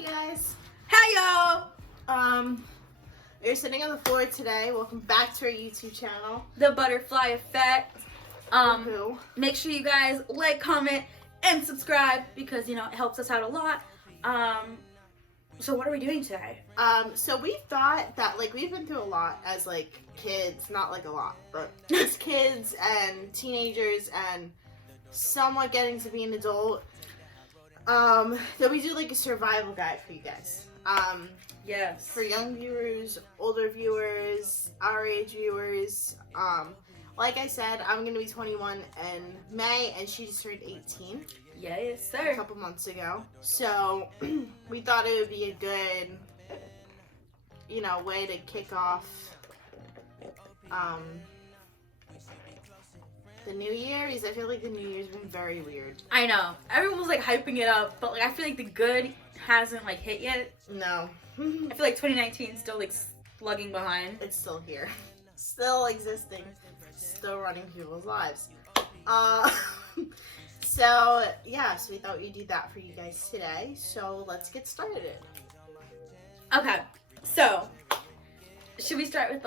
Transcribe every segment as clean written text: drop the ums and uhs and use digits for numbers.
Hey guys. Hey y'all! We're sitting on the floor today. Welcome back to our YouTube channel. The Butterfly Effect. Woohoo. Make sure you guys like, comment, and subscribe because it helps us out a lot. So what are we doing today? So we thought that we've been through a lot as kids, not a lot, but as kids and teenagers and somewhat getting to be an adult. That we do a survival guide for you guys. Yes. For young viewers, older viewers, our age viewers. Like I said, I'm gonna be 21 in May, and she just turned 18. Yes, sir. A couple months ago. So we thought it would be a good, way to kick off the New Year's. I feel like the New Year's been very weird. I know. Everyone was hyping it up, but I feel like the good hasn't hit yet. No. I feel like 2019 is still slugging behind. It's still here. Still existing. Still running people's lives. So we thought we'd do that for you guys today. So let's get started. Okay. So, should we start with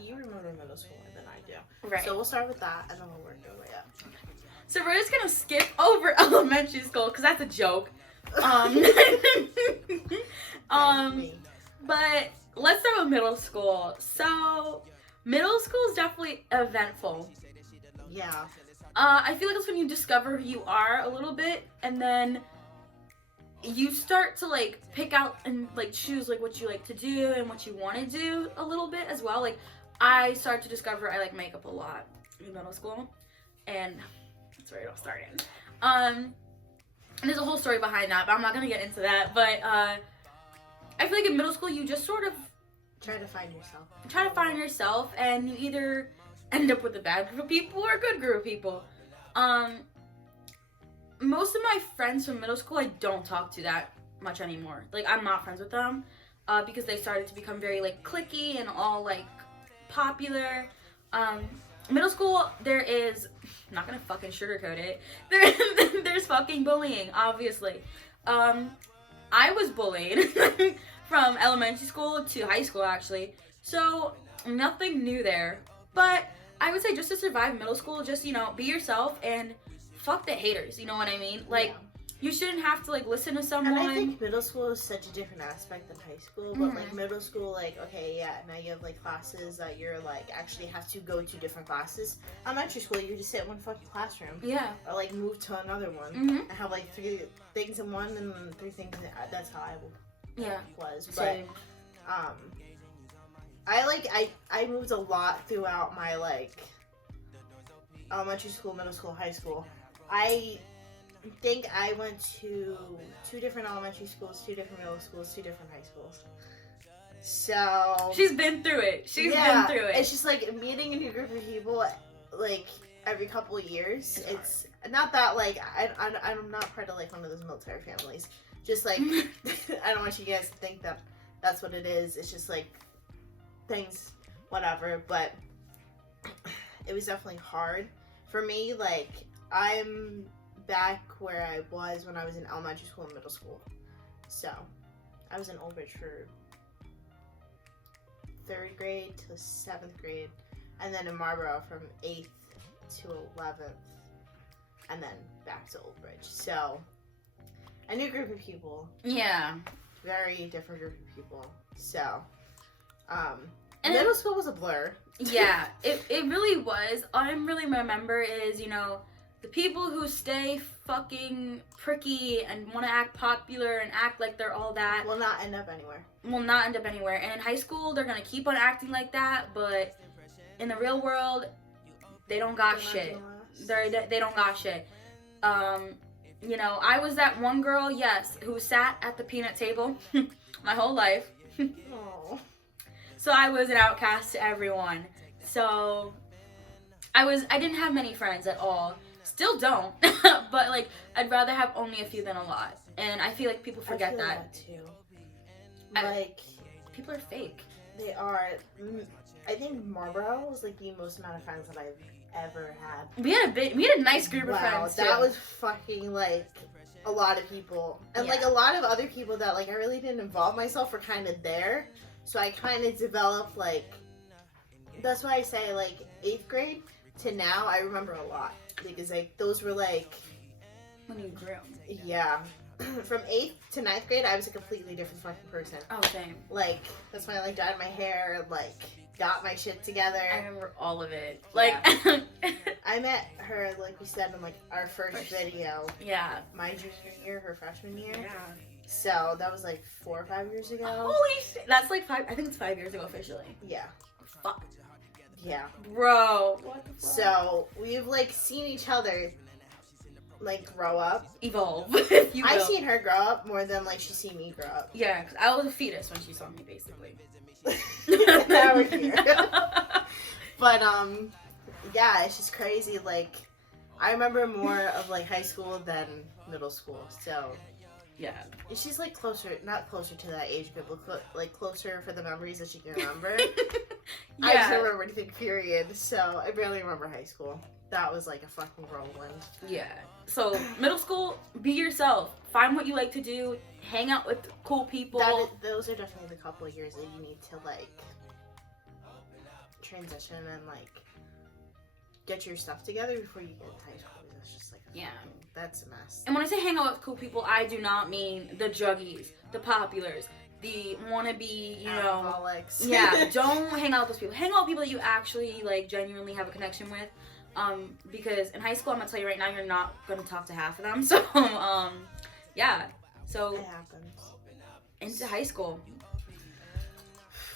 You remember middle school more than I do. Right. So we'll start with that and then we'll work our way up. So we're just gonna skip over elementary school because that's a joke. But let's start with middle school. So middle school is definitely eventful. Yeah. I feel like it's when you discover who you are a little bit, and then you start to pick out and choose what you like to do and what you want to do a little bit as well. I started to discover I like makeup a lot in middle school, and that's where it all started. And there's a whole story behind that, but I'm not gonna get into that. But I feel like in middle school you just sort of try to find yourself, and you either end up with a bad group of people or a good group of people. Most of my friends from middle school I don't talk to that much anymore. I'm not friends with them because they started to become very cliquey and all popular. Middle school, there is, I'm not gonna fucking sugarcoat it, there's fucking bullying, obviously. I was bullied from elementary school to high school, actually, so nothing new there. But I would say just to survive middle school, just, be yourself and fuck the haters, you know what I mean? You shouldn't have to listen to someone. And I think middle school is such a different aspect than high school, but middle school, now you have classes that you're actually have to go to different classes. Elementary school, you just sit in one fucking classroom. Yeah. Or move to another one. Mm-hmm. I have 3 things in one and 3 things in, that's how I was. But Same. I moved a lot throughout my elementary school, middle school, high school. I think I went to 2 different elementary schools, 2 different middle schools, 2 different high schools. So she's been through it. Been through it. It's just meeting a new group of people every couple of years. Yeah. It's not that I'm not part of one of those military families. Just I don't want you guys to think that that's what it is. It's just things, whatever. But it was definitely hard for me. I'm back where I was when I was in elementary school and middle school. So I was in Old Bridge for 3rd grade to 7th grade, and then in Marlboro from 8th to 11th, and then back to Old Bridge. So a new group of people. Yeah. Very different group of people. So and middle school was a blur. Yeah, it really was. All I really remember is, the people who stay fucking pricky and want to act popular and act like they're all that will not end up anywhere. And in high school, they're going to keep on acting like that, but in the real world, they don't got shit. They don't got shit. I was that one girl, yes, who sat at the peanut table my whole life. Aww. So I was an outcast to everyone. So I didn't have many friends at all. Still don't, but I'd rather have only a few than a lot, and I feel like people forget that too. People are fake. They are. I think Marlboro was the most amount of friends that I've ever had. We had a nice group of friends too. That was fucking a lot of people. And, Yeah. like, a lot of other people that, like, I really didn't involve myself were kind of there. So I kind of developed, like, that's why I say, like, 8th grade to now, I remember a lot. Because, like, those were, like... When you grew. Yeah. From 8th to 9th grade, I was a completely different fucking person. Oh, same. Like, that's when I, like, dyed my hair, like, got my shit together. I remember all of it. Like, Yeah. I met her, like we said, in, like, our first video. Yeah. My junior year, her freshman year. Yeah. So, that was, like, 4 or 5 years ago. Holy shit. That's like 5, I think it's 5 years ago officially. Yeah. Fuck. Yeah. Bro. What the fuck? So, we've, like, seen each other, like, grow up. Evolve, if you will. I've seen her grow up more than, like, she's seen me grow up. Yeah, 'cause I was a fetus when she saw me, basically. Now we're here. But, yeah, it's just crazy. Like, I remember more of, like, high school than middle school. So, Yeah. it's just, like, closer, not closer to that age group, but, like, closer for the memories that she can remember. I just don't remember anything, period. So, I barely remember high school. That was, like, a fucking whirlwind. Yeah. So, middle school, be yourself. Find what you like to do. Hang out with cool people. Those are definitely the couple of years that you need to, like, transition and, like, get your stuff together before you get into high school. That's just, like, that's a mess. And when I say hang out with cool people, I do not mean the druggies, the populars, the wannabe, you know. Alcoholics. Yeah, don't hang out with those people. Hang out with people that you actually, like, genuinely have a connection with. Because in high school, I'm gonna tell you right now, you're not gonna talk to half of them. So, yeah. So, It happens. into high school.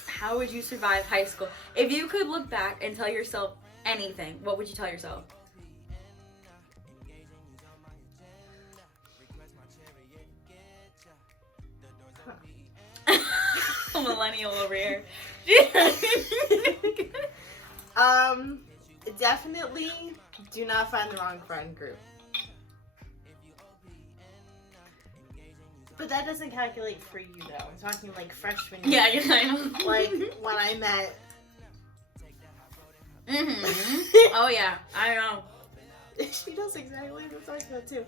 How would you survive high school? If you could look back and tell yourself anything, what would you tell yourself? A millennial over here. Definitely do not find the wrong friend group. But that doesn't calculate for you, though. I'm talking, like, freshman year. Yeah, I know. Like, when I met... Mm-hmm. Oh, yeah. I know. She knows exactly what I'm talking about, too.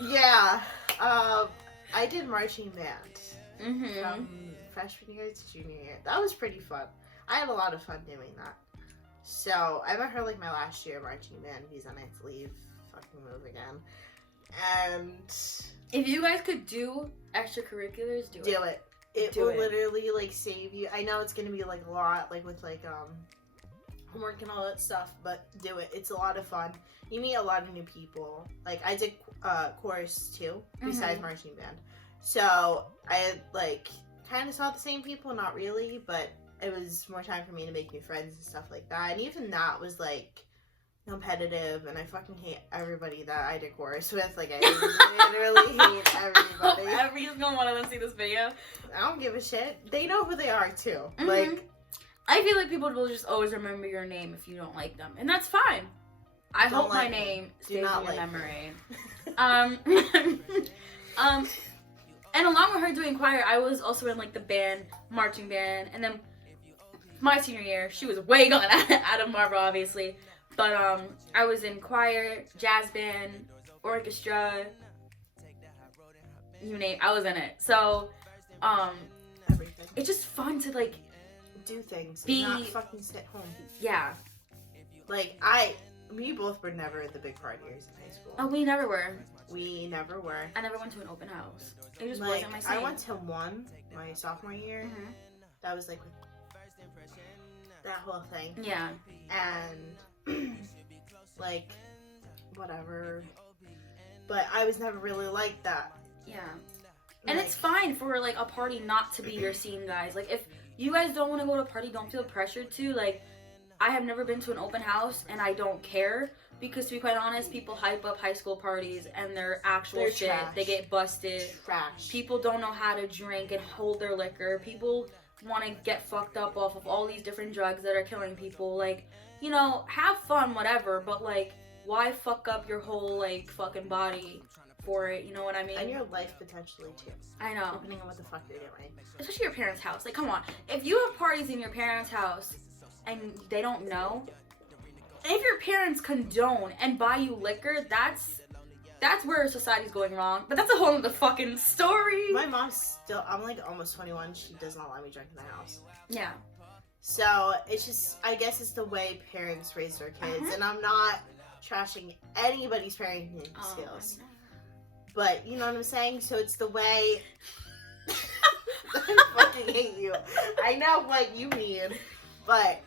Yeah. I did marching band. Mm-hmm. From freshman year to junior year. That was pretty fun. I had a lot of fun doing that. So, I met her, like, my last year marching band. Visa nights leave. Fucking move again. And... If you guys could do extracurriculars, do it. It Do will it. literally, like, save you. I know it's gonna be, like, a lot, like, with, like, homework and all that stuff, but do it. It's a lot of fun. You meet a lot of new people. Like, I did chorus, too, besides marching band. So, I, like, kind of saw the same people, not really, but it was more time for me to make new friends and stuff like that. And even that was, like, competitive, and I fucking hate everybody that I did chorus with. Like, I literally hate everybody. Every single one of them see this video. I don't give a shit. They know who they are, too. Mhm. Like, I feel like people will just always remember your name if you don't like them, and that's fine. I Don't hope my like me. name Do stays in not your like me. memory. And along with her doing choir, I was also in, like, the band, marching band, and then my senior year, she was way gone out of Marlboro, obviously, but I was in choir, jazz band, orchestra, you name, I was in it. So, everything. it's just fun to, like, Do things. Be- And not fucking sit home. yeah. Like, we both were never the big partiers in high school. Oh, we never were. We never were. I never went to an open house. It just Like, wasn't my I scene. went to one my sophomore year. Mhm. That was, like, that whole thing. Yeah. And, like, whatever. But I was never really like that. Yeah. And Like, it's fine for, like, a party not to be your scene, guys. Like, if you guys don't want to go to a party, don't feel pressured to. Like, I have never been to an open house, and I don't care. Because, to be quite honest, people hype up high school parties, and they're actual They're shit. trash. They get busted. trash. People don't know how to drink and hold their liquor. People want to get fucked up off of all these different drugs that are killing people. Like, you know, have fun, whatever, but, like, why fuck up your whole, like, fucking body for it? You know what I mean? And your life potentially, too. I know. Depending on what the fuck you're doing. Especially your parents' house. Like, come on. If you have parties in your parents' house and they don't know, if your parents condone and buy you liquor, that's where society's going wrong. But that's a whole other fucking story. My mom's still, I'm like almost 21. She does not let me drink in the house. Yeah. So it's just, I guess it's the way parents raise their kids. And I'm not trashing anybody's parenting skills. But you know what I'm saying? So it's the way. I fucking hate you. I know what you mean. But,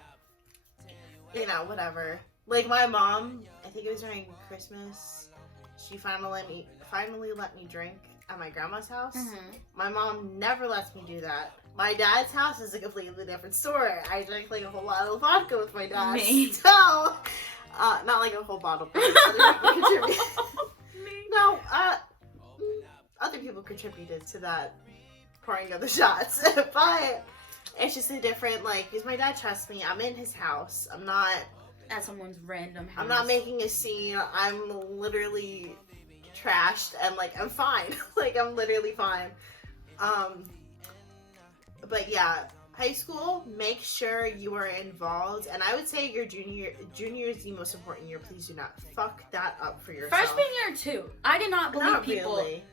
you know, whatever. Like my mom, I think it was during Christmas, she finally let me drink at my grandma's house. My mom never lets me do that. My dad's house is a completely different story. I drank like a whole lot of vodka with my dad. Me. So, not like a whole bottle. Because other people contributed. No, other people contributed to that pouring of the shots. But it's just a different, like, because my dad trusts me. I'm in his house. I'm not at someone's random house. I'm not making a scene. I'm literally trashed and like I'm fine. Like I'm literally fine. But yeah, high school, make sure you are involved. And I would say your junior is the most important year. Please do not fuck that up for yourself. Freshman year too. I did not believe not people. Really.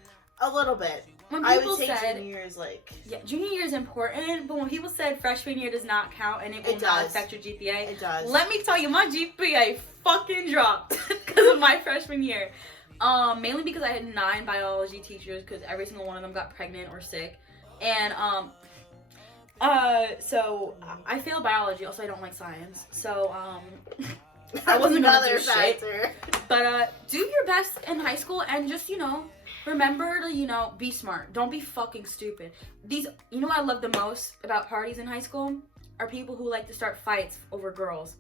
A little bit. When people I would say said junior year is like... Yeah, junior year is important, but when people said freshman year does not count and it will not affect your GPA, it does. Let me tell you, my GPA fucking dropped because of my freshman year. Mainly because I had 9 biology teachers because every single one of them got pregnant or sick. And, so I failed biology. Also, I don't like science. So, I wasn't gonna do shit. But, do your best in high school and just, you know, remember to, you know, be smart. Don't be fucking stupid. You know what I love the most about parties in high school? Are people who like to start fights over girls.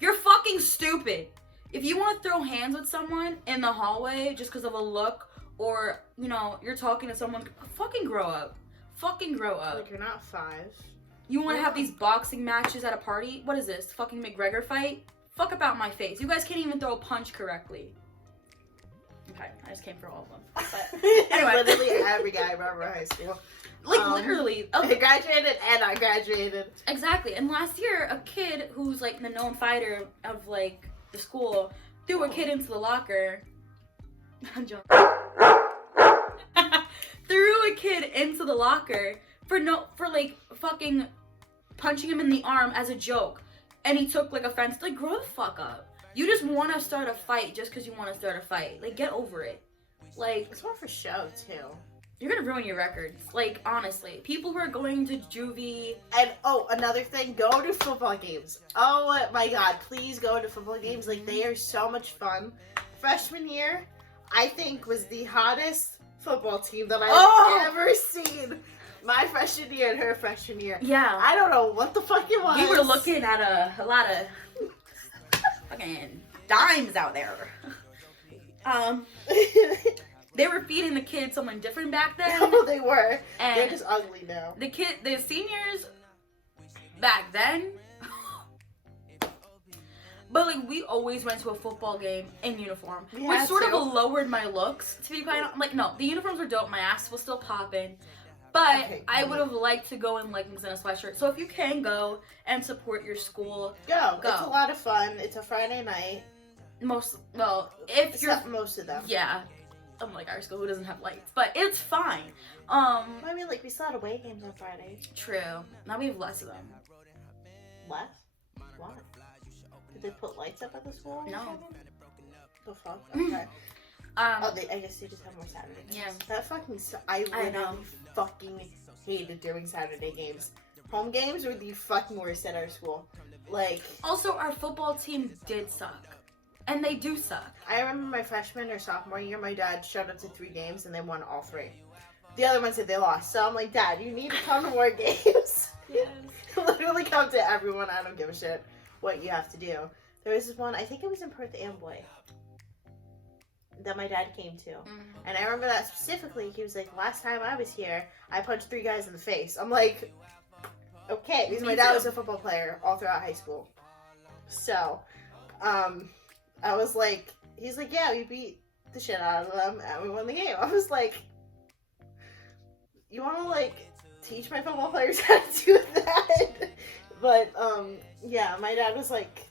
You're fucking stupid. If you want to throw hands with someone in the hallway just because of a look or, you know, you're talking to someone, fucking grow up. Fucking grow up. Like, you're not 5. You want to have these boxing matches at a party? What is this? Fucking McGregor fight? Fuck about my face. You guys can't even throw a punch correctly. Okay, I just came for all of them. But anyway. Literally every guy I remember in high school. Like, literally. I graduated and I graduated. Exactly. And last year, a kid who's, like, the known fighter of, like, the school threw a kid into the locker. I'm joking. Threw a kid into the locker for like, fucking punching him in the arm as a joke. And he took, like, offense. Like, grow the fuck up. You just want to start a fight just because you want to start a fight. Like, get over it. Like, it's more for show, too. You're going to ruin your records. Like, honestly. People who are going to juvie. And, another thing, go to football games. Oh, my God. Please go to football games. Like, they are so much fun. Freshman year, I think, was the hottest football team that I've ever seen. My freshman year and her freshman year. Yeah. I don't know what the fuck it was. We were looking at a lot of fucking dimes out there. They were feeding the kids someone different back then. No, they were. And they're just ugly now. The seniors back then. But like we always went to a football game in uniform. Which sort of lowered my looks, to be quite honest. Like no, the uniforms were dope. My ass was still popping. But okay, I would have liked to go in leggings and a sweatshirt. So if you can go and support your school, go. It's a lot of fun. It's a Friday night. Most of them. Yeah. Unlike our school who doesn't have lights. But it's fine. I mean, like, we still had away games on Friday. True. Now we have less of them. Less? Why? Did they put lights up at the school? No. The fuck? Okay. I guess they just have more Saturday games. Yeah. That fucking I literally fucking hated doing Saturday games. Home games were the fucking worst at our school. Like. Also, our football team did suck. And they do suck. I remember my freshman or sophomore year, my dad showed up to 3 games and they won all 3. The other ones said they lost. So I'm like, Dad, you need to come to more games. Yes. Literally come to everyone. I don't give a shit what you have to do. There was this one, I think it was in Perth Amboy, that my dad came to. Mm-hmm. And I remember that specifically. He was like, last time I was here, I punched 3 guys in the face. I'm like, okay. Because my dad was a football player all throughout high school. So, I was like, he's like, yeah, we beat the shit out of them and we won the game. I was like, you want to, like, teach my football players how to do that? But, yeah, my dad was like,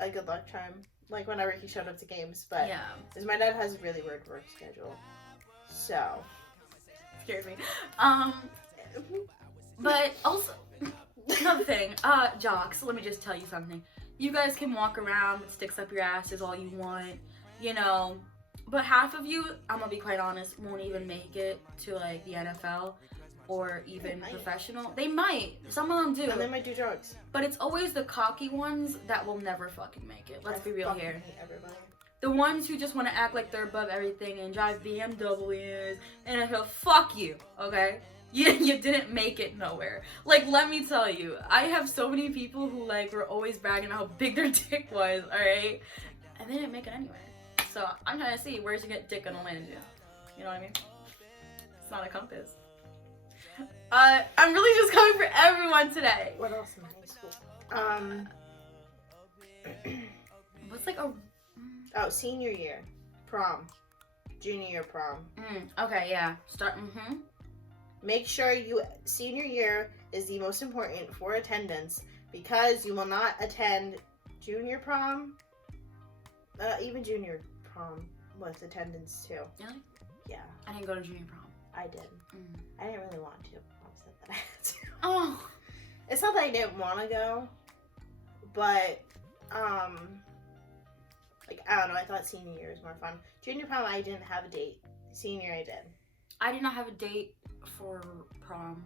a good luck charm. Like whenever he showed up to games, but Yeah. because my dad has a really weird work schedule, so Scares me. But also, another thing, jocks, let me just tell you something. You guys can walk around with sticks up your asses all you want, you know, but half of you, I'm gonna be quite honest, won't even make it to like the NFL or even professional. They might. Some of them do. And they might do drugs. But it's always the cocky ones that will never fucking make it. Let's be real here. Hate everybody. The ones who just want to act like they're above everything and drive BMWs and I feel, fuck you, okay? You didn't make it nowhere. Like, let me tell you, I have so many people who like were always bragging how big their dick was, alright? And they didn't make it anywhere. So I'm trying to see, where's your dick gonna land you? You know what I mean? It's not a compass. I'm really just coming for everyone today. What else in high school? What's like a... Oh, senior year. Prom. Junior year prom. Okay, yeah. Make sure senior year is the most important for attendance because you will not attend junior prom, even junior prom with attendance too. Really? Yeah. I didn't go to junior prom. I did. I didn't really want to. Mom said that I had to. Oh. It's not that I didn't want to go, but like I don't know. I thought senior year was more fun. Junior prom, I didn't have a date. Senior, I did. I did not have a date for prom.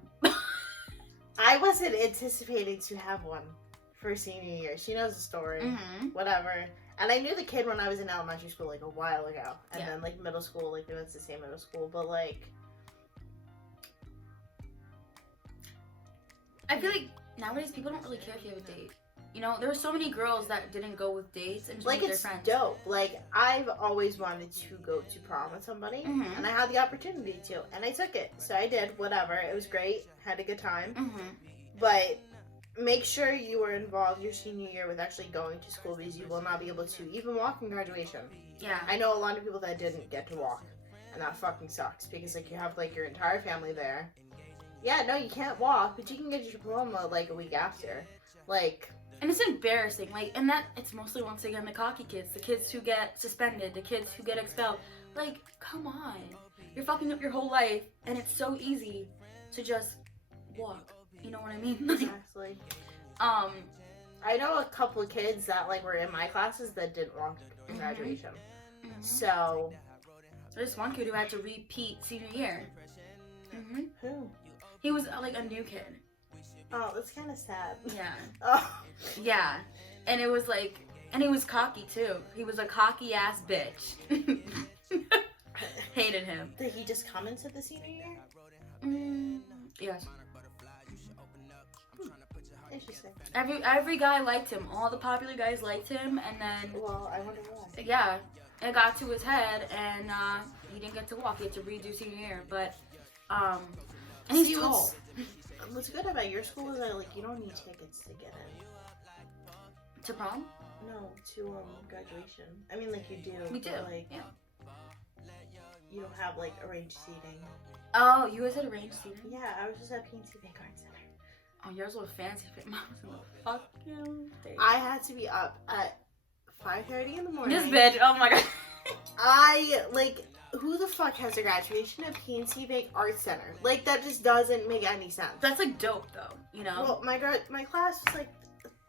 I wasn't anticipating to have one for senior year. She knows the story. Whatever. And I knew the kid when I was in elementary school, like, a while ago. And then, like, middle school, like, we went to the same middle school. But, like... I feel like nowadays people don't really care if you have a date. You know, there are so many girls that didn't go with dates and just like, with their it's friends. dope. Like, I've always wanted to go to prom with somebody. And I had the opportunity to. And I took it. So I did. Whatever. It was great. Had a good time. But... make sure you are involved your senior year with actually going to school because you will not be able to even walk in graduation. Yeah. I know a lot of people that didn't get to walk. And that fucking sucks because, like, you have, like, your entire family there. Yeah, no, you can't walk, but you can get your diploma, like, a week after. Like... and it's embarrassing. Like, and that, it's mostly, once again, the cocky kids. The kids who get suspended. The kids who get expelled. Like, come on. You're fucking up your whole life, and it's so easy to just walk. You know what I mean? Exactly. I know a couple of kids that like were in my classes that didn't walk in graduation. So there's one kid who had to repeat senior year. Who? He was like a new kid. Oh, that's kind of sad. Yeah. Oh. Yeah, and it was like, and he was cocky too. He was a cocky ass bitch. Hated him. Did he just come into the senior year? Yes. Interesting. Every guy liked him. All the popular guys liked him, and then... well, I wonder why. Yeah, it got to his head, and he didn't get to walk. He had to redo senior year, but, and he's tall. What's good about your school is that, like, you don't need tickets to get in. To prom? No, to, graduation. I mean, like, you do. We do, like, yeah. You don't have, like, arranged seating. Oh, you guys had arranged seating? Yeah, I was just at PNC Bank Art Center. Oh, yours was fancy. Mine was in the fucking day. I had to be up at 5:30 in the morning. This bitch, oh my god. Who the fuck has a graduation at PNC Bank Art Center? Like, that just doesn't make any sense. That's, like, dope, though, you know? Well, my class was, like,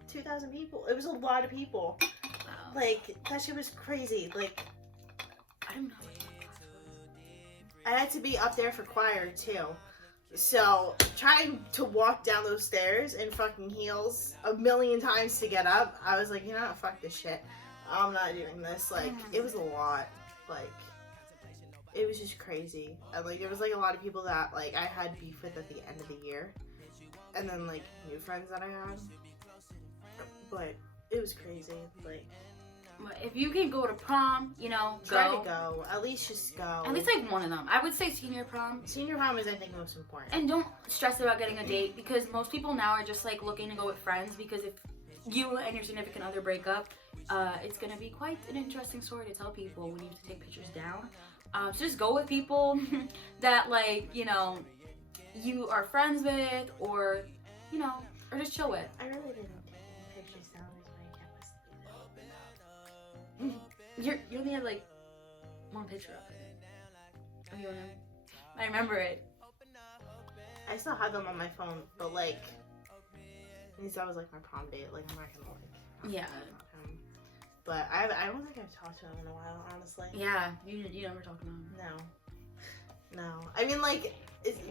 2,000 people. It was a lot of people. Wow. Like, that shit was crazy. Like, I don't know what your class was. I had to be up there for choir, too. So, trying to walk down those stairs in fucking heels a million times to get up, I was like, you know what, fuck this shit. I'm not doing this. Like, it was a lot. Like, it was just crazy. And, like, there was, like, a lot of people that, like, I had beef with at the end of the year. And then, like, new friends that I had. But it was crazy. Like... if you can go to prom, you know, try to go. At least just go. At least like one of them. I would say senior prom. Senior prom is, I think, most important. And don't stress about getting a date because most people now are just like looking to go with friends because if you and your significant other break up, it's going to be quite an interesting story to tell people when you have to take pictures down. So just go with people that like, you know, you are friends with or, you know, or just chill with. I really didn't take pictures down. Is why I kept us. You only had like one picture of it. Oh, you wanna? I remember it. I still have them on my phone, but like, at least that was like my prom date. Like, I'm not gonna like. Yeah. Him. But I don't think I've talked to him in a while, honestly. Yeah, you never talked about him. No. I mean, like,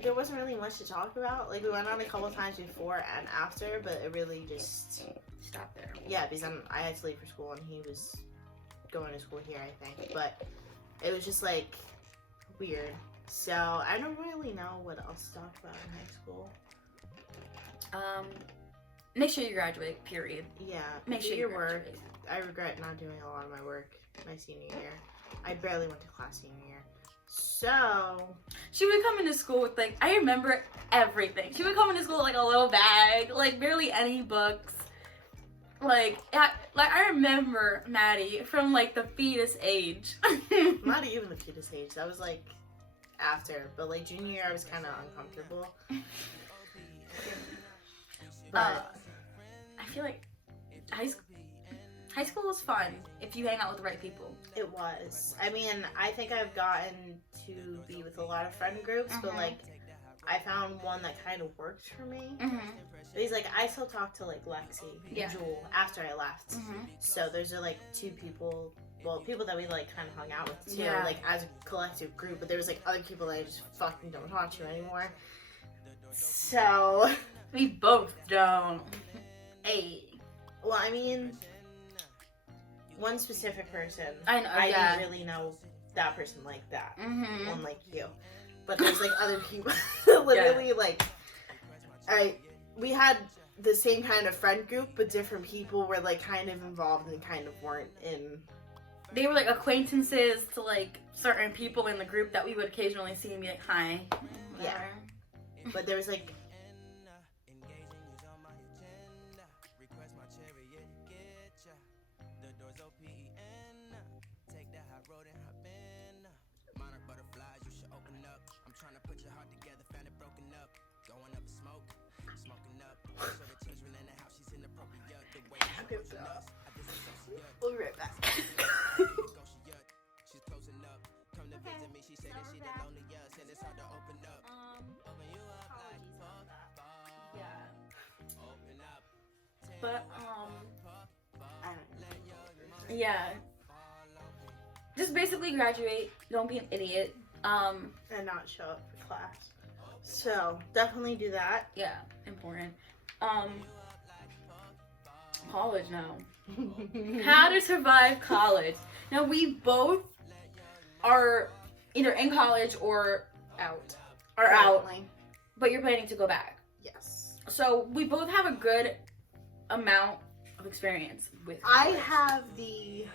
there wasn't really much to talk about. Like, we went on a couple times before and after, but it really just stopped there. Yeah, because I had to leave for school and he was going to school here, I think. But it was just like weird. So I don't really know what else to talk about in high school. Make sure you graduate. Period. Yeah. Make sure your you work. graduate. I regret not doing a lot of my work my senior year. I barely went to class senior year. So she would come into school with like, I remember everything. She would come into school with like a little bag, like barely any books. Like I remember Maddie from like the fetus age. Not even the fetus age. That was like after, but like junior year, I was kind of uncomfortable. But I feel like high school was fun if you hang out with the right people. It was. I mean, I think I've gotten to be with a lot of friend groups, but like I found one that kind of worked for me. Because like I still talk to like Lexi and Jewel after I left. So those are like two people. Well, people that we like kind of hung out with too, like as a collective group. But there was like other people that I just fucking don't talk to anymore. So we both don't. Hey. Well, I mean, one specific person. I know. I didn't really know that person like that. One like you. But there's like other people. Literally, like, we had the same kind of friend group, but different people were like kind of involved and kind of weren't in. They were like acquaintances to like certain people in the group that we would occasionally see and be like, hi. Yeah. But there was like. We'll be right back. But I don't know. Yeah. Just basically graduate. Don't be an idiot. And not show up for class. So definitely do that. Yeah, important. College now. How to survive college. Now we both are either in college or out. But you're planning to go back. Yes. So we both have a good amount of experience with I college. have the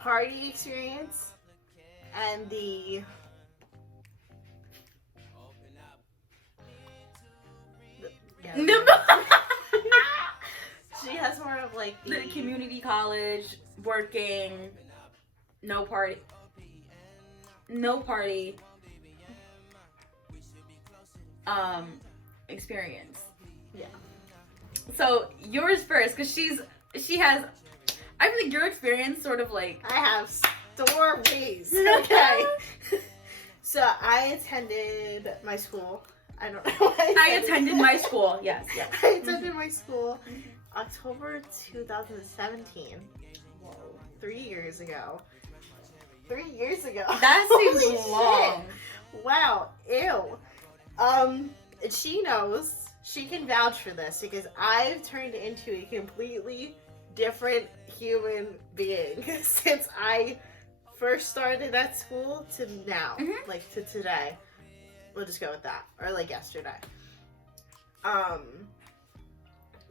party experience and the she has more of like the community college, working, no party experience. Yeah. So yours first, because she has. I think your experience sort of like. I have stories. Okay. So I attended my school. I don't know why I attended my school. Yes. I attended my school October 2017. Whoa. 3 years ago. 3 years ago. That seems Holy long. Shit. Wow. Ew. She knows. She can vouch for this because I've turned into a completely different human being since I first started at school to now. Like to today. We'll just go with that. Or like yesterday.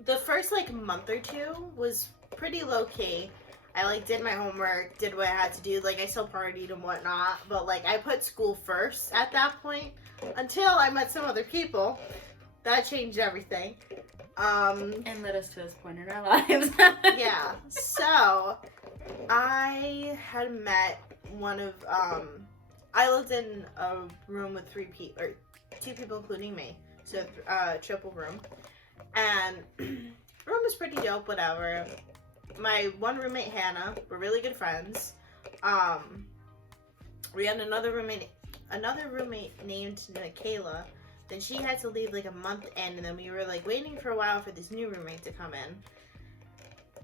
The first like month or two was pretty low key. I like did my homework, did what I had to do, like I still partied and whatnot, but like I put school first at that point until I met some other people. That changed everything. And led us to this point in our lives. Yeah. So I had met one of I lived in a room with 2 people including me. So triple room. And room was pretty dope, whatever. my one roommate Hannah, we're really good friends. We had another roommate named Kayla. Then she had to leave like a month in, and then we were like waiting for a while for this new roommate to come in.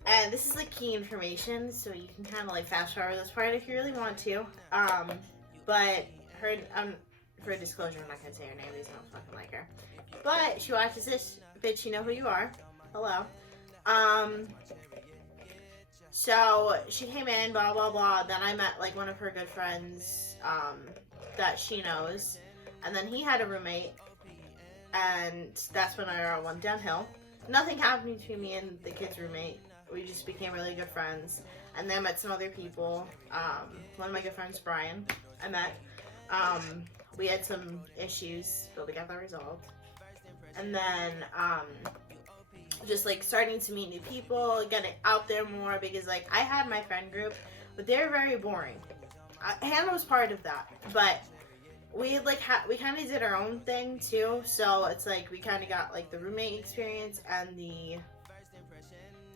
And this is like key information, so you can kind of like fast forward this part if you really want to. But her, for disclosure, I'm not gonna say her name because I don't fucking like her. But she watches this, bitch. You know who you are. Hello. So she came in, blah blah blah. Then I met like one of her good friends, that she knows, and then he had a roommate, and that's when I all went downhill. Nothing happened between me and the kid's roommate. We just became really good friends. And then I met some other people. One of my good friends, Brian, I met. We had some issues, but we got that resolved. And then just like starting to meet new people, getting out there more, because like I had my friend group, but they're very boring. Hannah was part of that, but we like we kind of did our own thing too. So it's like we kind of got like the roommate experience and the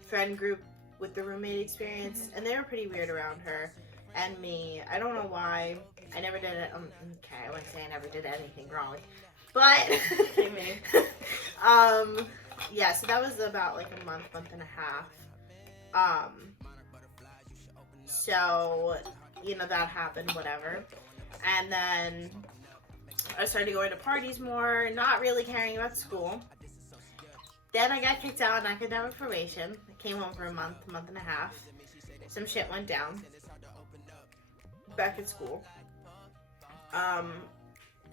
friend group with the roommate experience, and they were pretty weird around her and me. I don't know why. I never did it. Okay, I wouldn't say I never did anything wrong, but yeah. So that was about like a month and a half. So you know that happened, whatever, and then I started going to parties more, not really caring about school. Then I got kicked out on academic probation. I came home for a month and a half. Some shit went down. Back at school.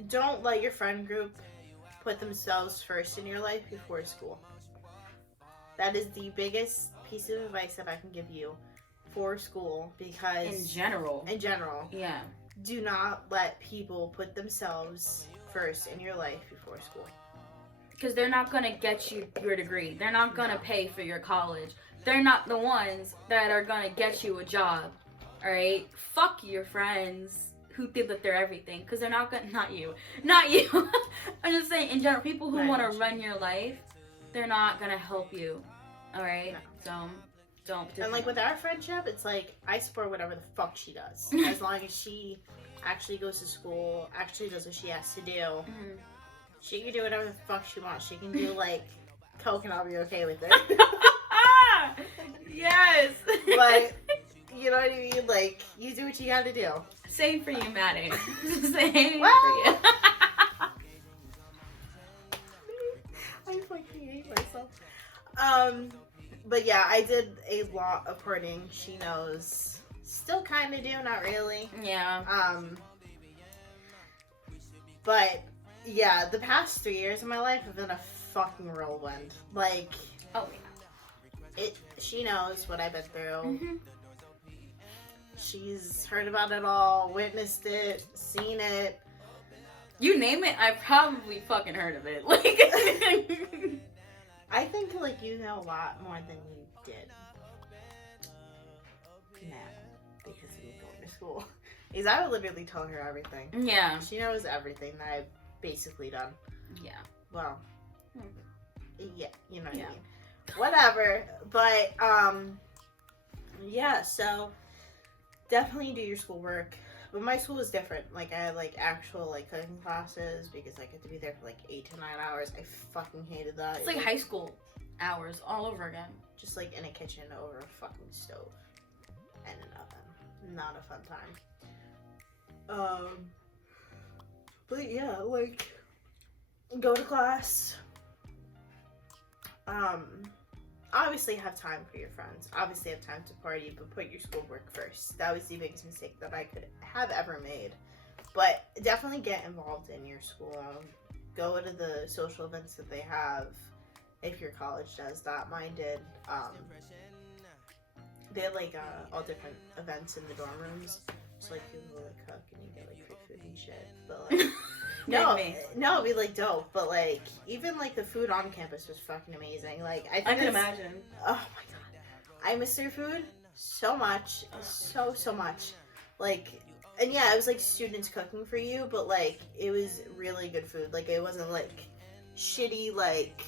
Don't let your friend group put themselves first in your life before school. That is the biggest piece of advice that I can give you for school, because in general, yeah, do not let people put themselves first in your life before school. Because they're not going to get you your degree. They're not going to pay for your college. They're not the ones that are going to get you a job. Alright? Fuck your friends who think that they're everything. Because they're not going to... Not you. I'm just saying, in general, people who want to run your life, they're not going to help you. Alright? No. So, don't... And like with our friendship, it's like, I support whatever the fuck she does. As long as she actually goes to school, actually does what she has to do. Mm-hmm. She can do whatever the fuck she wants. She can do, like, coke and I'll be okay with it. Yes! But, you know what I mean? Like, you do what you gotta do. Same for you, Maddie. Same for you. I fucking hate myself. But yeah, I did a lot of courting. She knows. Still kind of do, not really. Yeah. But... yeah, the past 3 years of my life have been a fucking whirlwind. Like, oh yeah, she knows what I've been through. Mm-hmm. She's heard about it all, witnessed it, seen it. You name it, I probably fucking heard of it. Like, I think like you know a lot more than you did now because you were going to school. Because I would literally tell her everything. Yeah, she knows everything that I've basically done. Yeah. Well, yeah, you know what I mean. Whatever. But, yeah, so definitely do your schoolwork. But my school was different. Like, I had, like, actual, like, cooking classes because I get to be there for, like, 8 to 9 hours. I fucking hated that. It's like high school hours all over again. Just, like, in a kitchen over a fucking stove and an oven. Not a fun time. But yeah, like, go to class. Obviously have time for your friends. Obviously have time to party, but put your schoolwork first. That was the biggest mistake that I could have ever made. But definitely get involved in your school. Go to the social events that they have, if your college does that. Mine did. They had, like, all different events in the dorm rooms. So, like, people would like, cook and you get, like, free food and shit. But, like, no, it'd be, like, dope. But, like, even, like, the food on campus was fucking amazing. Like, I can imagine. Oh, my God. I miss their food so much. So much. Like, and yeah, it was, like, students cooking for you. But, like, it was really good food. Like, it wasn't, like, shitty, like...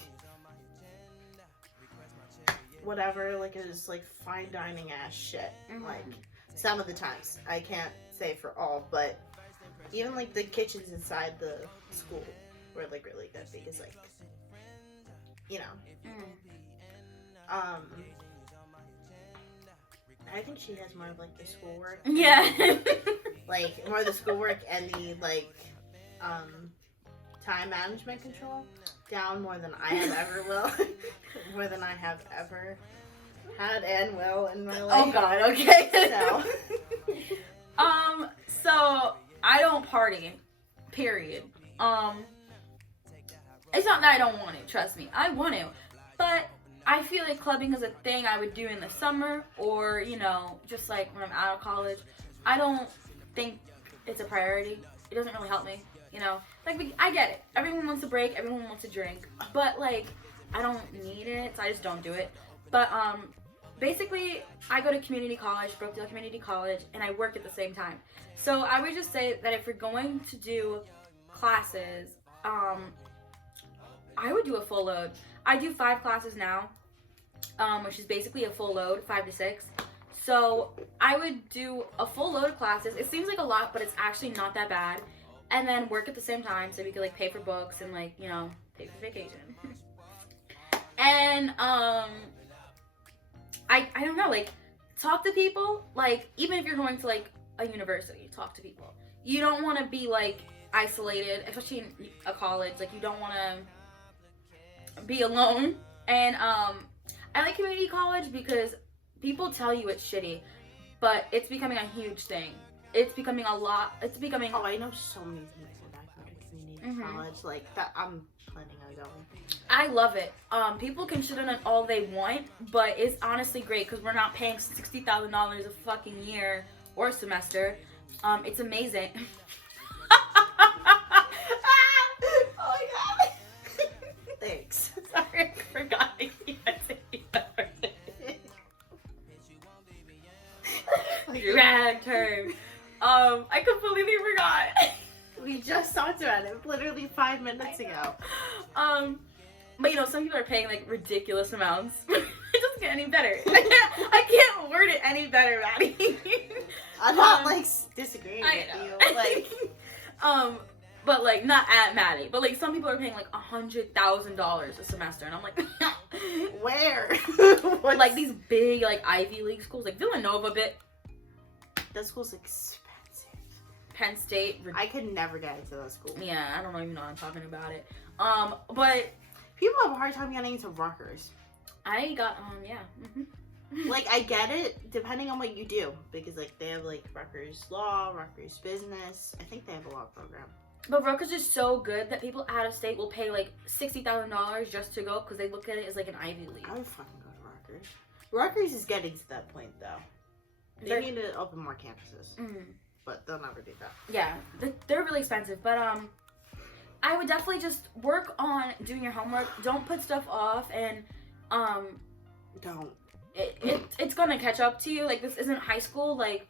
whatever, like it is like fine dining ass shit. Mhm. Like some of the times, I can't say for all, but even like the kitchens inside the school were like really good because like, you know, Mm. I think she has more of like the schoolwork. Yeah. Like more of the schoolwork and the like time management control down more than I have ever will. More than I have ever had and will in my life. Oh God, okay. So so I don't party. Period. It's not that I don't want to, trust me. I want to. But I feel like clubbing is a thing I would do in the summer or, you know, just like when I'm out of college. I don't think it's a priority. It doesn't really help me, you know. Like, I get it. Everyone wants a break. Everyone wants a drink. But, like, I don't need it, so I just don't do it. But, basically, I go to community college, Brookdale Community College, and I work at the same time. So I would just say that if you're going to do classes, I would do a full load. I do 5 classes now, which is basically a full load, 5 to 6. So I would do a full load of classes. It seems like a lot, but it's actually not that bad. And then work at the same time, so we could like pay for books and like, you know, pay for vacation. And I don't know, like talk to people. Like even if you're going to like a university, talk to people. You don't want to be like isolated, especially in a college. Like you don't want to be alone. And I like community college because people tell you it's shitty, but it's becoming a huge thing. It's becoming a lot. It's becoming. oh, I know so many people that go to community college. Like that, I'm planning on going. I love it. People can shit on it all they want, but it's honestly great because we're not paying $60,000 a fucking year or semester. It's amazing. Oh my god. Thanks. Sorry, I forgot. Dragged her. I completely forgot. We just talked about it literally 5 minutes ago. But you know, some people are paying like ridiculous amounts. It doesn't get any better. I can't word it any better, Maddie. I'm not like disagreeing I with know. you. Like, but like not at Maddie. But like some people are paying like $100,000 a semester, and I'm like, where? like these big like Ivy League schools, like Villanova, bit. That school's expensive. Penn State. I could never get into that school. Yeah, I don't even know I'm talking about it. But people have a hard time getting into Rutgers. I got yeah. Like I get it, depending on what you do, because like they have like Rutgers Law, Rutgers Business. I think they have a law program. But Rutgers is so good that people out of state will pay like $60,000 just to go because they look at it as like an Ivy League. I would fucking go to Rutgers. Rutgers is getting to that point though. They need to open more campuses, but they'll never do that. Yeah, they're really expensive, but I would definitely just work on doing your homework. Don't put stuff off, and don't. It's gonna catch up to you. Like this isn't high school. Like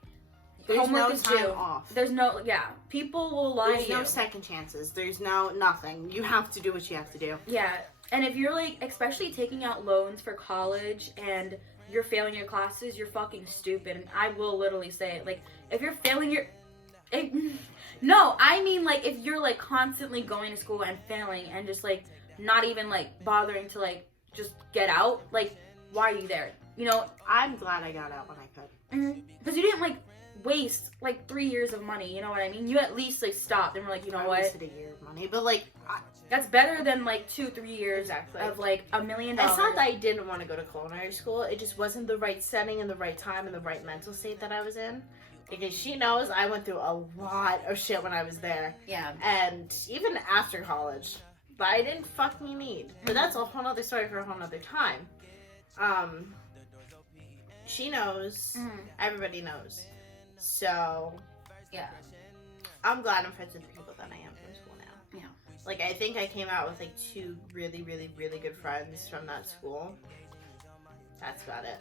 there's homework no is time due. off. There's no people will lie There's to you. no second chances. There's no nothing. You have to do what you have to do. Yeah, and if you're like especially taking out loans for college and you're failing your classes, you're fucking stupid. And I will literally say it. Like if you're failing your no, I mean like if you're like constantly going to school and failing and just like not even like bothering to like just get out, like why are you there? You know, I'm glad I got out when I could. Because you didn't like waste like 3 years of money, you know what I mean? You at least like stopped and were like, you know I what? wasted a year of money, but like that's better than like 2-3 years exactly. of like $1 million. It's not that I didn't want to go to culinary school. It just wasn't the right setting and the right time and the right mental state that I was in. Because she knows I went through a lot of shit when I was there. Yeah. And even after college. But I didn't fucking need. But that's a whole other story for a whole other time. She knows. Everybody knows. So, yeah. I'm glad I'm friends with the people that I am from school now. Yeah. Like, I think I came out with like 2 really, really, really good friends from that school. That's about it.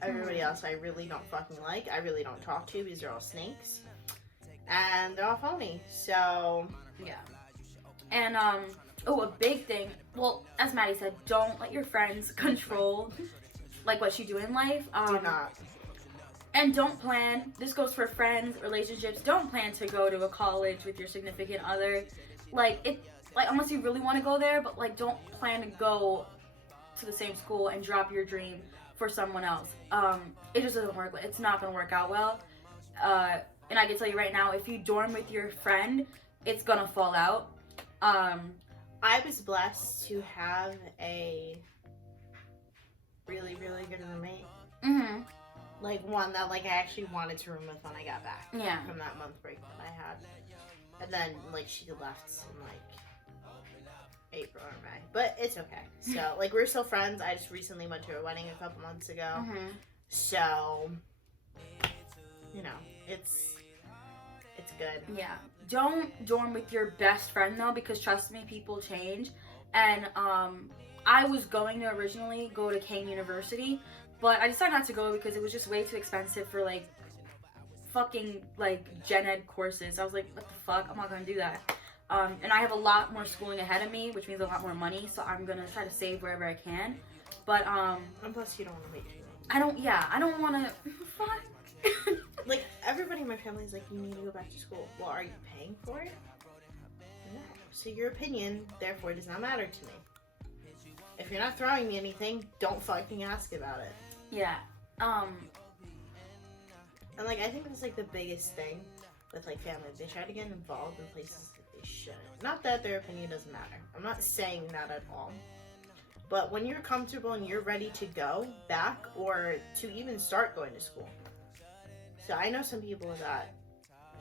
Everybody else I really don't fucking like. I really don't talk to because they're all snakes. And they're all phony. So, yeah. And, a big thing. Well, as Maddie said, don't let your friends control like what you do in life. Do not. And don't plan, this goes for friends, relationships, don't plan to go to a college with your significant other. Like, unless you really want to go there, but, like, don't plan to go to the same school and drop your dream for someone else. It just doesn't work. It's not going to work out well. And I can tell you right now, if you dorm with your friend, it's going to fall out. I was blessed to have a really, really good roommate. Mm-hmm. Like, one that, like, I actually wanted to room with when I got back. Yeah. From that month break that I had. And then, like, she left in, like, April or May. But it's okay. So, like, we're still friends. I just recently went to her wedding a couple months ago. Mm-hmm. So, you know, it's good. Yeah. Don't dorm with your best friend, though, because trust me, people change. And, I was going to originally go to Kane University, but I decided not to go because it was just way too expensive for, like, fucking, like, gen ed courses. I was like, what the fuck? I'm not gonna do that. And I have a lot more schooling ahead of me, which means a lot more money, so I'm gonna try to save wherever I can. But, And plus, you don't want to wait too long. I don't wanna, fuck. Like, everybody in my family is like, you need to go back to school. Well, are you paying for it? No. So your opinion, therefore, does not matter to me. If you're not throwing me anything, don't fucking ask about it. Yeah. And, like, I think that's, like, the biggest thing with, like, families. They try to get involved in places that they shouldn't. Not that their opinion doesn't matter. I'm not saying that at all. But when you're comfortable and you're ready to go back or to even start going to school. So I know some people that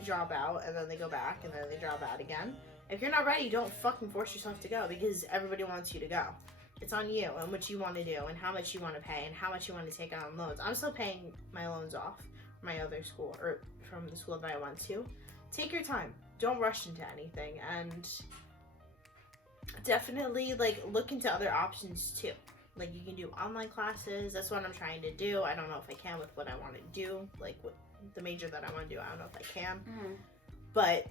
drop out and then they go back and then they drop out again. If you're not ready, don't fucking force yourself to go because everybody wants you to go. It's on you and what you want to do and how much you want to pay and how much you want to take out on loans. I'm still paying my loans off from my other school or from the school that I went to. Take your time. Don't rush into anything and definitely like look into other options too. Like you can do online classes. That's what I'm trying to do. I don't know if I can with what I want to do. Like with the major that I want to do, I don't know if I can. Mm-hmm. But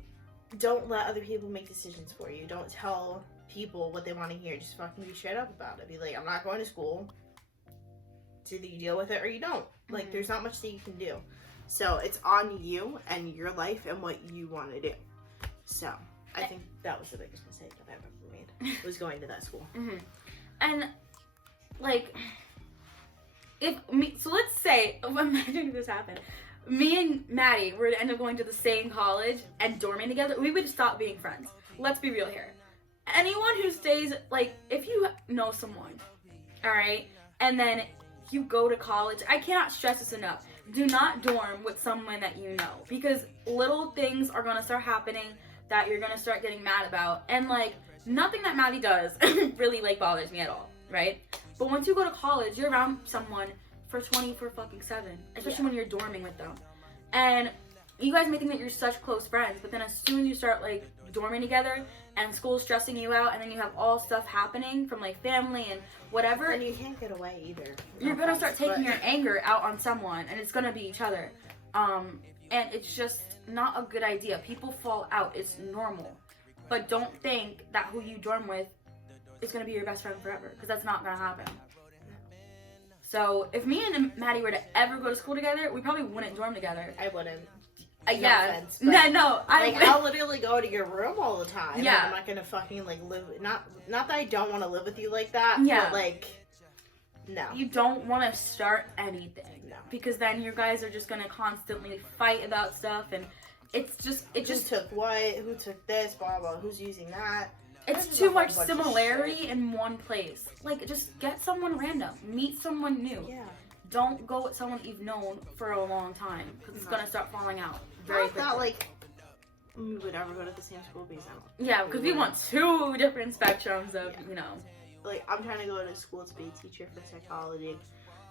don't let other people make decisions for you. Don't tell people what they want to hear. Just fucking be straight up about it. Be like, I'm not going to school. It's either you deal with it or you don't. Like, there's not much that you can do. So it's on you and your life and what you want to do. So I think that was the biggest mistake that I've ever made, was going to that school. Mm-hmm. And like, so let's say, imagine if this happened. Me and Maddie were to end up going to the same college and dorming together. We would stop being friends. Let's be real here. Anyone who stays, like, if you know someone, all right, and then you go to college, I cannot stress this enough. Do not dorm with someone that you know, because little things are going to start happening that you're going to start getting mad about. And, like, nothing that Maddie does really, like, bothers me at all, right? But once you go to college, you're around someone for 24-7, especially when you're dorming with them. And you guys may think that you're such close friends, but then as soon as you start, like, dorming together and school's stressing you out and then you have all stuff happening from, like, family and whatever. And you can't get away either. You're going to start taking your anger out on someone, and it's going to be each other. And it's just not a good idea. People fall out. It's normal. But don't think that who you dorm with is going to be your best friend forever, because that's not going to happen. So if me and Maddie were to ever go to school together, we probably wouldn't dorm together. I wouldn't. Yeah. Offense, No. I'll literally go to your room all the time. Yeah. Like, I'm not gonna fucking like live. Not that I don't want to live with you like that. Yeah. But like, no. You don't want to start anything. No. Because then you guys are just gonna constantly fight about stuff, and it just Who took what? Who took this? Blah blah. Who's using that? It's too much similarity in one place. Like, just get someone random. Meet someone new. Yeah. Don't go with someone you've known for a long time, because it's gonna start falling out very quickly. Not like we would ever go to the same school because I don't. Yeah, because we want two different spectrums of, you know. Like, I'm trying to go to school to be a teacher for psychology.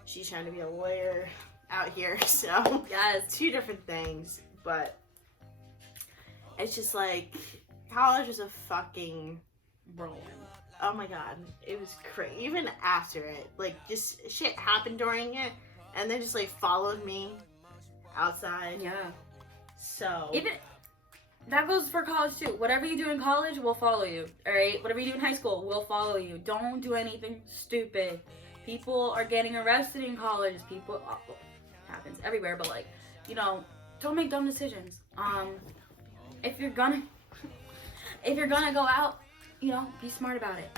She's trying to be a lawyer out here, so Yes. two different things. But it's just like college was a fucking Whirlwind. oh my god, it was crazy. Even after it, like, just shit happened during it, and then just like followed me outside. Yeah. So Even that goes for college too. Whatever you do in college will follow you. All right. Whatever you do in high school will follow you. Don't do anything stupid People are getting arrested in college. People, happens everywhere, but like, you know, don't make dumb decisions. If you're gonna go out, you know, be smart about it.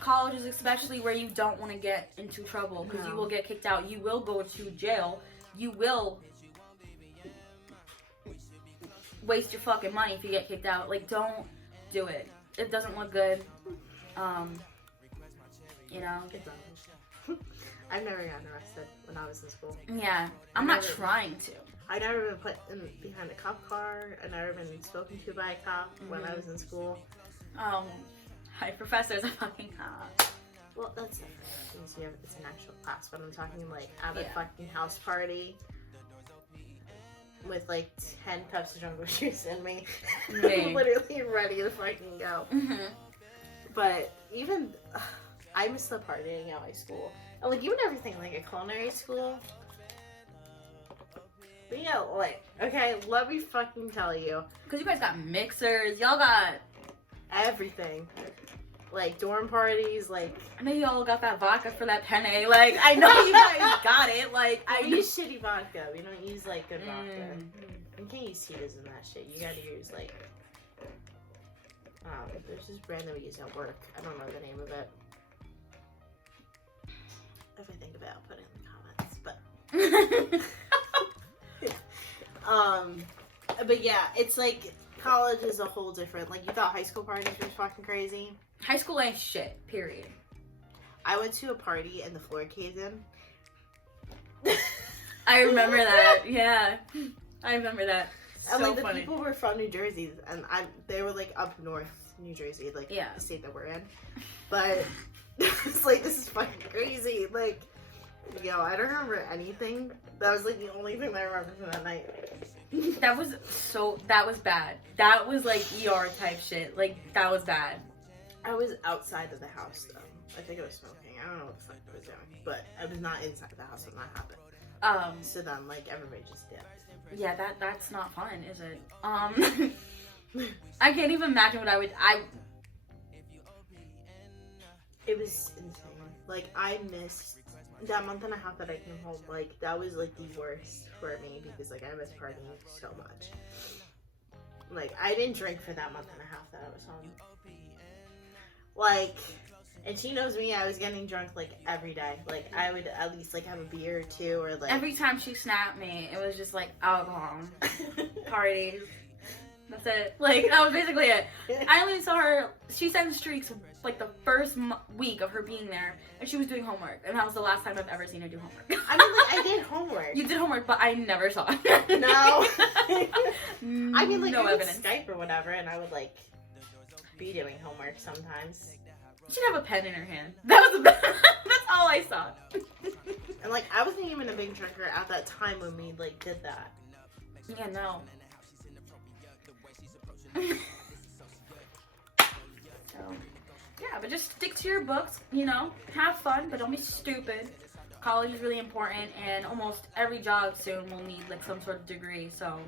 College is especially where you don't want to get into trouble, because you will get kicked out. You will go to jail. You will waste your fucking money if you get kicked out. Like, don't do it. It doesn't look good. You know. I've never gotten arrested when I was in school. Yeah, I'm not trying to. I've never been put behind a cop car. I've never been spoken to by a cop when I was in school. Hi, professor's a fucking cop. Well, that's different. It's an actual class, but I'm talking like at a fucking house party with like 10 cups of jungle juice in me. I'm literally ready to fucking go. But even, I miss the partying at my school. And like even everything, like a culinary school. But yeah, like, okay, let me fucking tell you. Because you guys got mixers, y'all got everything. Like dorm parties, like. I know y'all got that vodka for that penne. Like, I know you guys got it. Like, I use shitty vodka. We don't use like good vodka. You can't use Tito's and that shit. You gotta use like. There's this brand that we use at work. I don't know the name of it. If I think of it, I'll put it in the comments. But but yeah, it's like college is a whole different. Like you thought high school parties were fucking crazy. High school ain't shit. Period. I went to a party and the floor caved in. I remember that. Yeah, I remember that. And So like the funny. people were from New Jersey, and they were like up north New Jersey, like Yeah. the state that we're in. But it's like this is fucking crazy. Like, yo, I don't remember anything. That was like the only thing that I remember from that night. That was bad. That was like ER type shit. Like that was bad. I was outside of the house though. I think I was smoking. I don't know what the fuck I was doing, but I was not inside the house when that happened. So then like everybody just did. Yeah, that's not fun, is it? I can't even imagine what It was insane. Like I missed that month and a half that I came home. Like that was like the worst for me because like I missed partying so much. Like I didn't drink for that month and a half that I was home. Like, and she knows me. I was getting drunk like every day. Like I would at least like have a beer or two, or like every time she snapped me, it was just like alcohol, parties. That's it. Like that was basically it. I only saw her. She sent streaks like the first week of her being there, and she was doing homework, and that was the last time I've ever seen her do homework. I mean, like I did homework. You did homework, but I never saw it. No. I mean, like no we would evidence. Skype or whatever, and I would like be doing homework sometimes. She'd have a pen in her hand. That was that's all I saw. And like I wasn't even a big drinker at that time when we like did that. Yeah, no. So, yeah, but just stick to your books, you know, have fun, but don't be stupid. College is really important, and almost every job soon will need like some sort of degree, so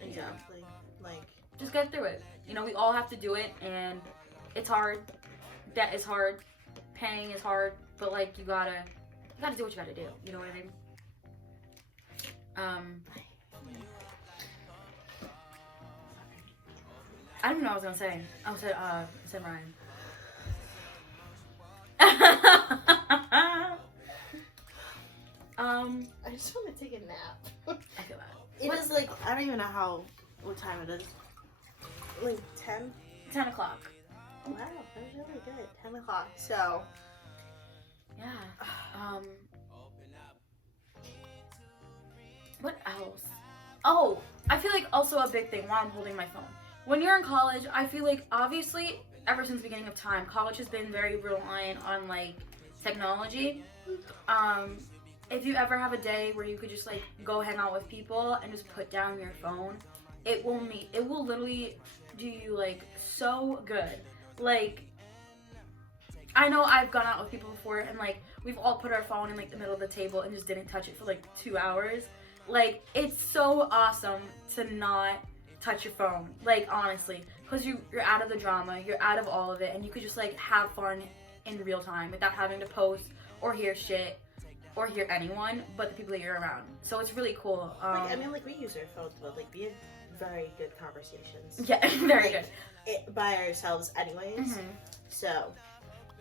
Exactly. Like just get through it. You know, we all have to do it, and it's hard. Debt is hard. Paying is hard, but like you gotta do what you gotta do. You know what I mean? I don't know what I was gonna say. I said Ryan. I just want to take a nap. I feel that. It is like I don't even know what time it is. Like 10? 10 o'clock. Wow, that was really good. 10 o'clock. So Yeah. What else? Oh, I feel like also a big thing while I'm holding my phone. When you're in college, I feel like obviously ever since the beginning of time, college has been very reliant on like technology. If you ever have a day where you could just like go hang out with people and just put down your phone, it will literally do you like so good. Like I know I've gone out with people before and like we've all put our phone in like the middle of the table and just didn't touch it for like 2 hours. Like it's so awesome to not touch your phone, like honestly, because you're out of the drama, you're out of all of it, and you could just like have fun in real time without having to post or hear shit or hear anyone but the people that you're around. So it's really cool. Like, I mean, like, we use our phones, but like we have very good conversations. Yeah, very like, good. By ourselves anyways. So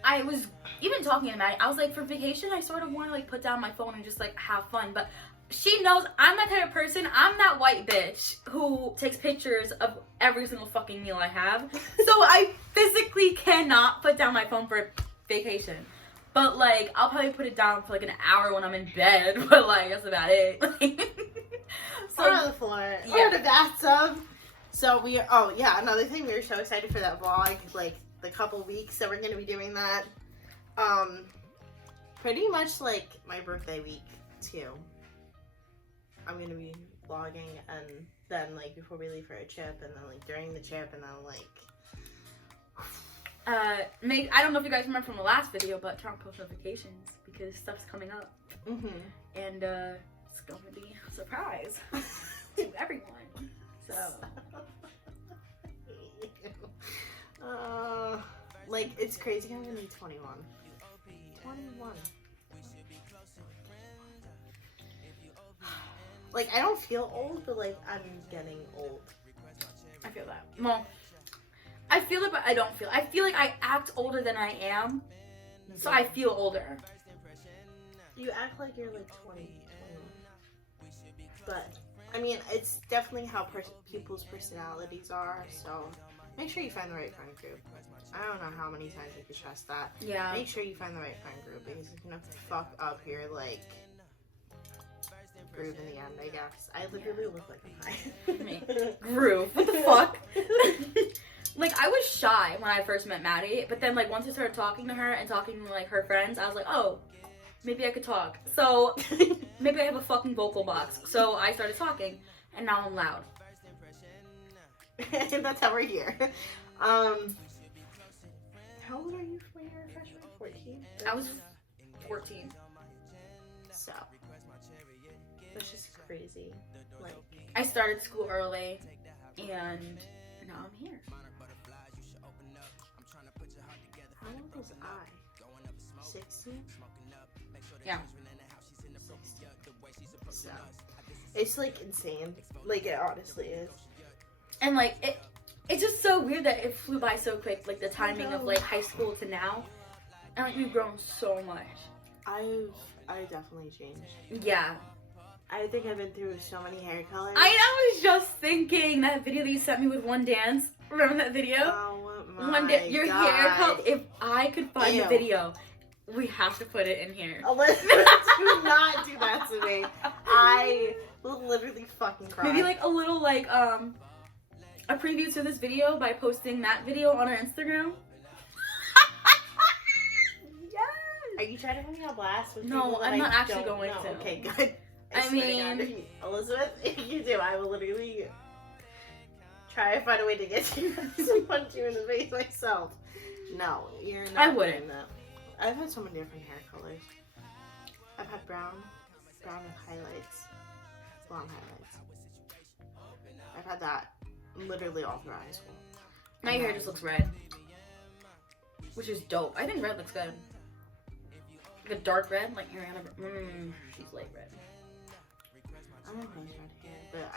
I was even talking to Maddie. I was like, for vacation, I sort of want to like put down my phone and just like have fun. But she knows I'm that type of person. I'm that white bitch who takes pictures of every single fucking meal I have. So I physically cannot put down my phone for vacation. But like, I'll probably put it down for like an hour when I'm in bed. But like, that's about it. So, or on the floor. Yeah. Or the bathtub. So we are, oh yeah, another thing, we were so excited for that vlog. Like, the couple weeks that we're going to be doing that. Pretty much like my birthday week too. I'm going to be vlogging, and then like before we leave for a trip, and then like during the trip, and then like I don't know if you guys remember from the last video, but turn on post notifications because stuff's coming up. And it's going to be a surprise to everyone. So like, it's crazy. I'm gonna be 21. 21. Like, I don't feel old, but like, I'm getting old. I feel that. Well, I feel it, but I don't feel it. I feel like I act older than I am, so I feel older. You act like you're like 20. But, I mean, it's definitely how people's personalities are, so make sure you find the right friend group. I don't know how many times you can trust that. Yeah. Make sure you find the right friend group, because it's gonna fuck up your, like, groove in the end, I guess. I literally look like I'm high. Groove? What the fuck? Like, I was shy when I first met Maddie, but then, like, once I started talking to her and talking to, like, her friends, I was like, oh, maybe I could talk. So, maybe I have a fucking vocal box. So, I started talking, and now I'm loud. And that's how we're here. How old are you when you were a freshman? 14? I was 14. So, that's just crazy. Like, I started school early, and now I'm here. How old was I? 16? Yeah. 16. So, it's like insane. Like, it honestly is. And like, it's just so weird that it flew by so quick, like the timing of like high school to now. And like, we've grown so much. I definitely changed. Yeah. I think I've been through so many hair colors. I was just thinking that video that you sent me with one dance. Remember that video? Oh my One day, your God. hair color. If I could find Ew. the video, we have to put it in here. Alyssa, do not do that to me. I will literally fucking cry. Maybe like a little like a preview to this video by posting that video on our Instagram. Yes. Are you trying to put me on blast with No, people that I'm not I actually don't going know? to. Okay, good. I swear to mean- God, Elizabeth, if you do, I will literally try to find a way to get you to punch you in the face myself. No, you're not. I wouldn't. doing that. I've had so many different hair colors. I've had brown with highlights, blonde highlights. I've had that literally all throughout high school. Now your hair just looks red, which is dope. I think red looks good. Like a dark red, like Ariana. She's light red. I don't know if red hair, but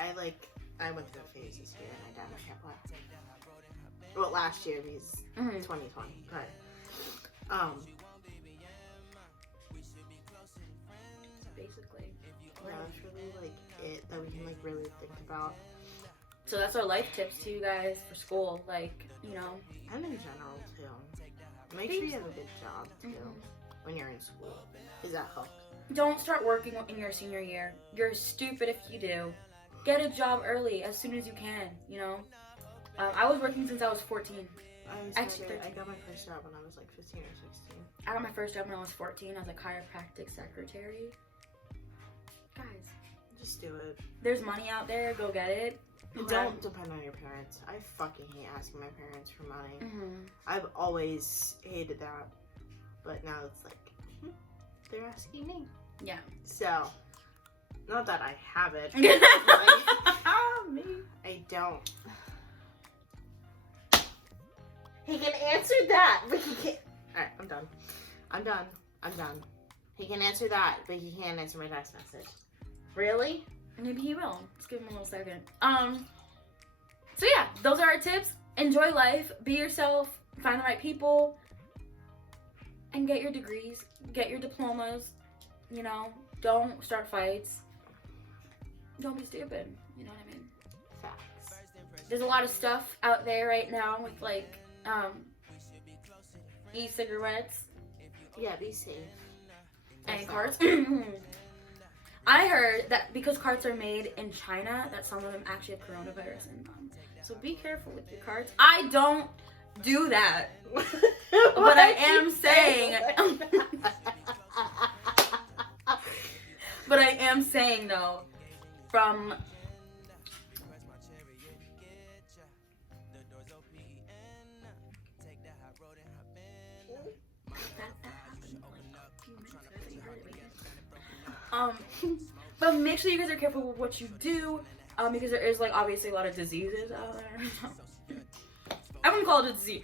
I went through a phase this year and I dyed my hair black. Well, last year because 2020, but Basically. yeah, that's really like it that we can like really think about. So that's our life tips to you guys for school. Like, you know. And in general too. Make sure you have a good job too when you're in school. Because that helps. Don't start working in your senior year. You're stupid if you do. Get a job early as soon as you can, you know. I was working since I was 14. I got my first job when I was like 15 or 16. I got my first job when I was 14 as a chiropractic secretary. Guys, just do it. There's money out there. Go get it. Don't depend on your parents. I fucking hate asking my parents for money. I've always hated that. But now it's like, they're asking me. Yeah. So, not that I have it. Me. I don't. He can answer that, but he can't. Alright, I'm done. I'm done. I'm done. He can answer that, but he can't answer my text message. Really? Maybe he will. Let's give him a little second. So yeah, those are our tips. Enjoy life. Be yourself. Find the right people. And get your degrees. Get your diplomas. You know, don't start fights. Don't be stupid. You know what I mean? Facts. There's a lot of stuff out there right now with like e-cigarettes Yeah, be safe. and carts. I heard that because carts are made in China, that some of them actually have coronavirus in them. So be careful with your carts. I don't do that. But I am saying but I am saying though, from but make sure you guys are careful with what you do, because there is like obviously a lot of diseases out there. I wouldn't call it a disease.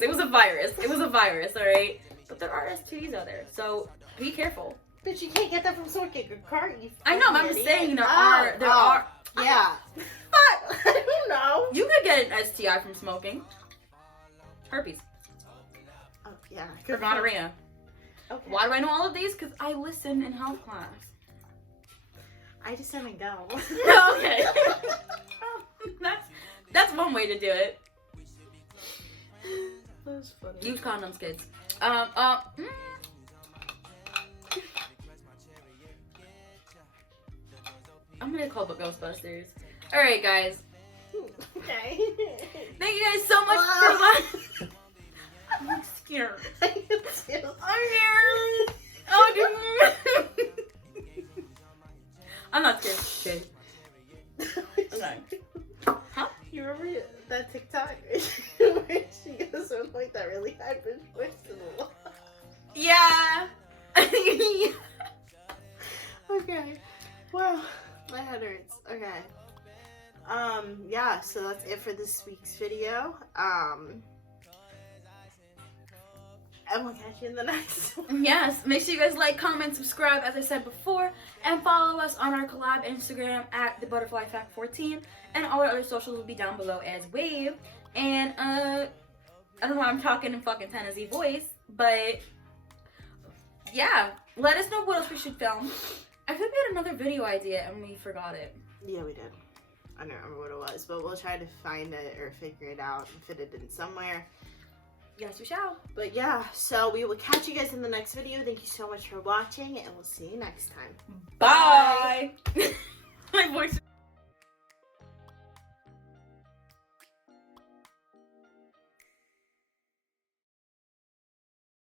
It was a virus. It was a virus, alright? But there are STDs out there, so be careful. But you can't get that from someone getting a cart. I know, but I'm just saying there are. Yeah. But I don't know. You could get an STI from smoking. Herpes. Oh yeah. Or gonorrhea. Okay. Why do I know all of these? Because I listen in health class. I just didn't go. Okay. That's one way to do it. That was funny. Use condoms, kids. I'm gonna call the Ghostbusters. Alright, guys. Okay. Thank you guys so much for watching. I'm scared. I am too. I'm scared. Oh, dude. I'm not scared. Okay. Huh? You remember that TikTok where she goes from like that really high pitched voice to the wall? Yeah. Okay. Well, my head hurts. Okay. Yeah, so that's it for this week's video. And we'll catch you in the next one. Yes, make sure you guys like, comment, subscribe, as I said before, and follow us on our collab Instagram at thebutterflyfact14, and all our other socials will be down below as well. And I don't know why I'm talking in fucking Tennessee voice, but yeah, let us know what else we should film. I think we had another video idea and we forgot it. Yeah, we did. I don't remember what it was, but we'll try to find it or figure it out and fit it in somewhere. Yes, we shall. But yeah, so we will catch you guys in the next video. Thank you so much for watching, and we'll see you next time. Bye. My voice.